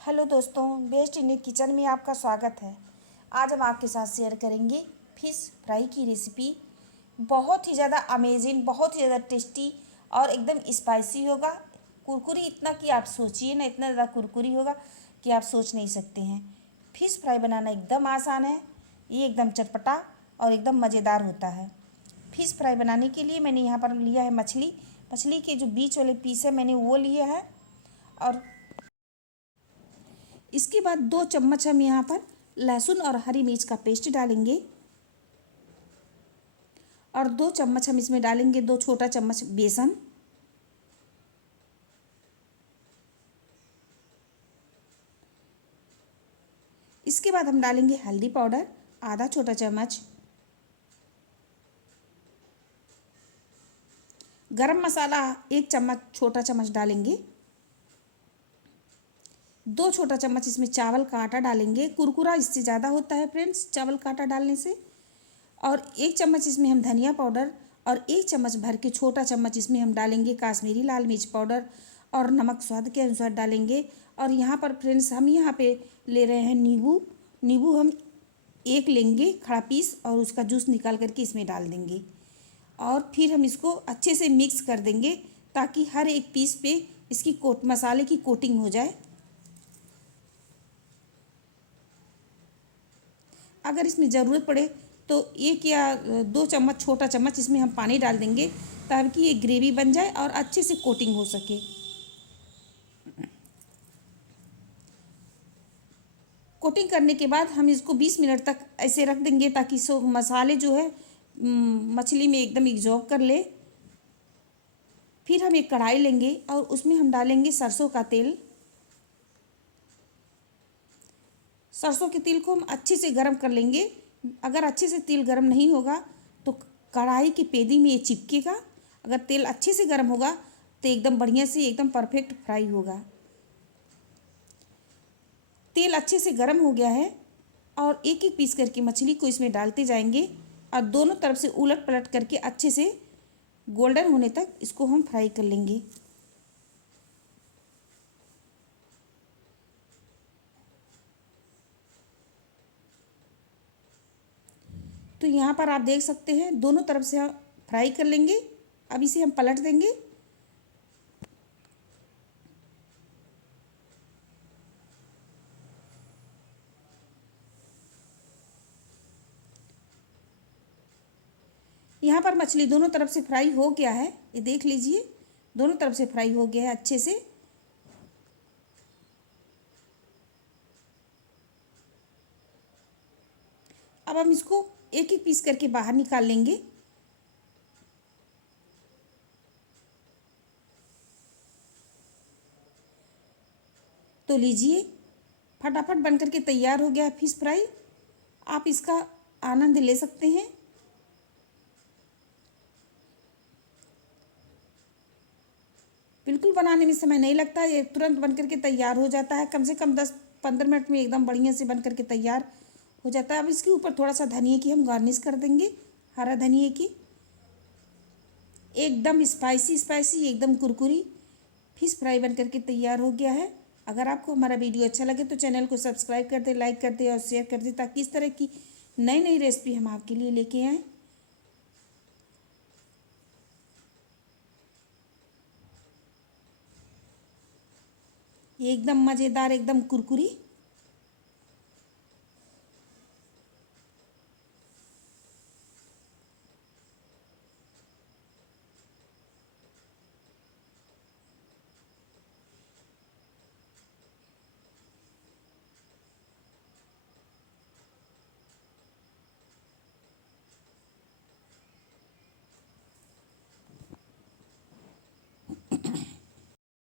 Hello दोस्तों, best Indian kitchen में आपका स्वागत है। आज हम आपके साथ शेयर करेंगे फ़िश फ्राई की रेसिपी। बहुत ही ज़्यादा अमेजिंग, बहुत ही ज़्यादा टेस्टी और एकदम स्पाइसी होगा। कुरकुरी इतना कि आप सोचिए ना, इतना ज़्यादा कुरकुरी होगा कि आप सोच नहीं सकते हैं। फ़िश फ्राई बनाना एकदम आसान है। ये एकदम चटपटा और एकदम मज़ेदार होता है। फ़िश फ्राई बनाने के लिए मैंने यहाँ पर लिया है मछली। मछली के जो बीच वाले पीस है मैंने वो लिए हैं। और इसके बाद 2 चम्मच हम यहाँ पर लहसुन और हरी मिर्च का पेस्ट डालेंगे। और 2 चम्मच हम इसमें डालेंगे 2 छोटा चम्मच बेसन। इसके बाद हम डालेंगे हल्दी पाउडर आधा छोटा चम्मच। गरम मसाला 1 चम्मच छोटा चम्मच डालेंगे। 2 छोटा चम्मच इसमें चावल का आटा डालेंगे। कुरकुरा इससे ज़्यादा होता है फ्रेंड्स चावल का आटा डालने से। और 1 चम्मच इसमें हम धनिया पाउडर और 1 चम्मच भर के छोटा चम्मच इसमें हम डालेंगे काश्मीरी लाल मिर्च पाउडर। और नमक स्वाद के अनुसार डालेंगे। और यहाँ पर फ्रेंड्स हम यहाँ पे ले रहे हैं नींबू। नींबू हम एक लेंगे खड़ा पीस और उसका जूस निकाल करके इसमें डाल देंगे। और फिर हम इसको अच्छे से मिक्स कर देंगे ताकि हर एक पीस पे इसकी मसाले की कोटिंग हो जाए। अगर इसमें ज़रूरत पड़े तो 1 या 2 चम्मच छोटा चम्मच इसमें हम पानी डाल देंगे ताकि ये ग्रेवी बन जाए और अच्छे से कोटिंग हो सके। कोटिंग करने के बाद हम इसको 20 मिनट तक ऐसे रख देंगे ताकि मसाले जो है मछली में एकदम एब्जॉर्ब कर ले। फिर हम एक कढ़ाई लेंगे और उसमें हम डालेंगे सरसों का तेल। सरसों के तेल को हम अच्छे से गर्म कर लेंगे। अगर अच्छे से तेल गर्म नहीं होगा तो कढ़ाई की पेदी में ये चिपकेगा। अगर तेल अच्छे से गर्म होगा तो एकदम बढ़िया से एकदम परफेक्ट फ्राई होगा। तेल अच्छे से गर्म हो गया है और एक एक पीस करके मछली को इसमें डालते जाएंगे और दोनों तरफ से उलट पलट करके अच्छे से गोल्डन होने तक इसको हम फ्राई कर लेंगे। तो यहाँ पर आप देख सकते हैं दोनों तरफ से हम फ्राई कर लेंगे। अब इसे हम पलट देंगे। यहाँ पर मछली दोनों तरफ से फ्राई हो गया है, ये देख लीजिए दोनों तरफ से फ्राई हो गया है अच्छे से। अब हम इसको एक एक पीस करके बाहर निकाल लेंगे। तो लीजिए फटाफट बन करके तैयार हो गया है फिश फ्राई। आप इसका आनंद ले सकते हैं। बिल्कुल बनाने में समय नहीं लगता, ये तुरंत बन करके तैयार हो जाता है। कम से कम 10-15 मिनट में एकदम बढ़िया से बन करके तैयार हो जाता है। अब इसके ऊपर थोड़ा सा धनिया की हम गार्निश कर देंगे, हरा धनिया की। एकदम स्पाइसी स्पाइसी एकदम कुरकुरी फिश फ्राई बन करके तैयार हो गया है। अगर आपको हमारा वीडियो अच्छा लगे तो चैनल को सब्सक्राइब कर दे, लाइक कर दे और शेयर कर दे ताकि इस तरह की नई नई रेसिपी हम आपके लिए लेके आएँ। ये एकदम मज़ेदार एकदम कुरकुरी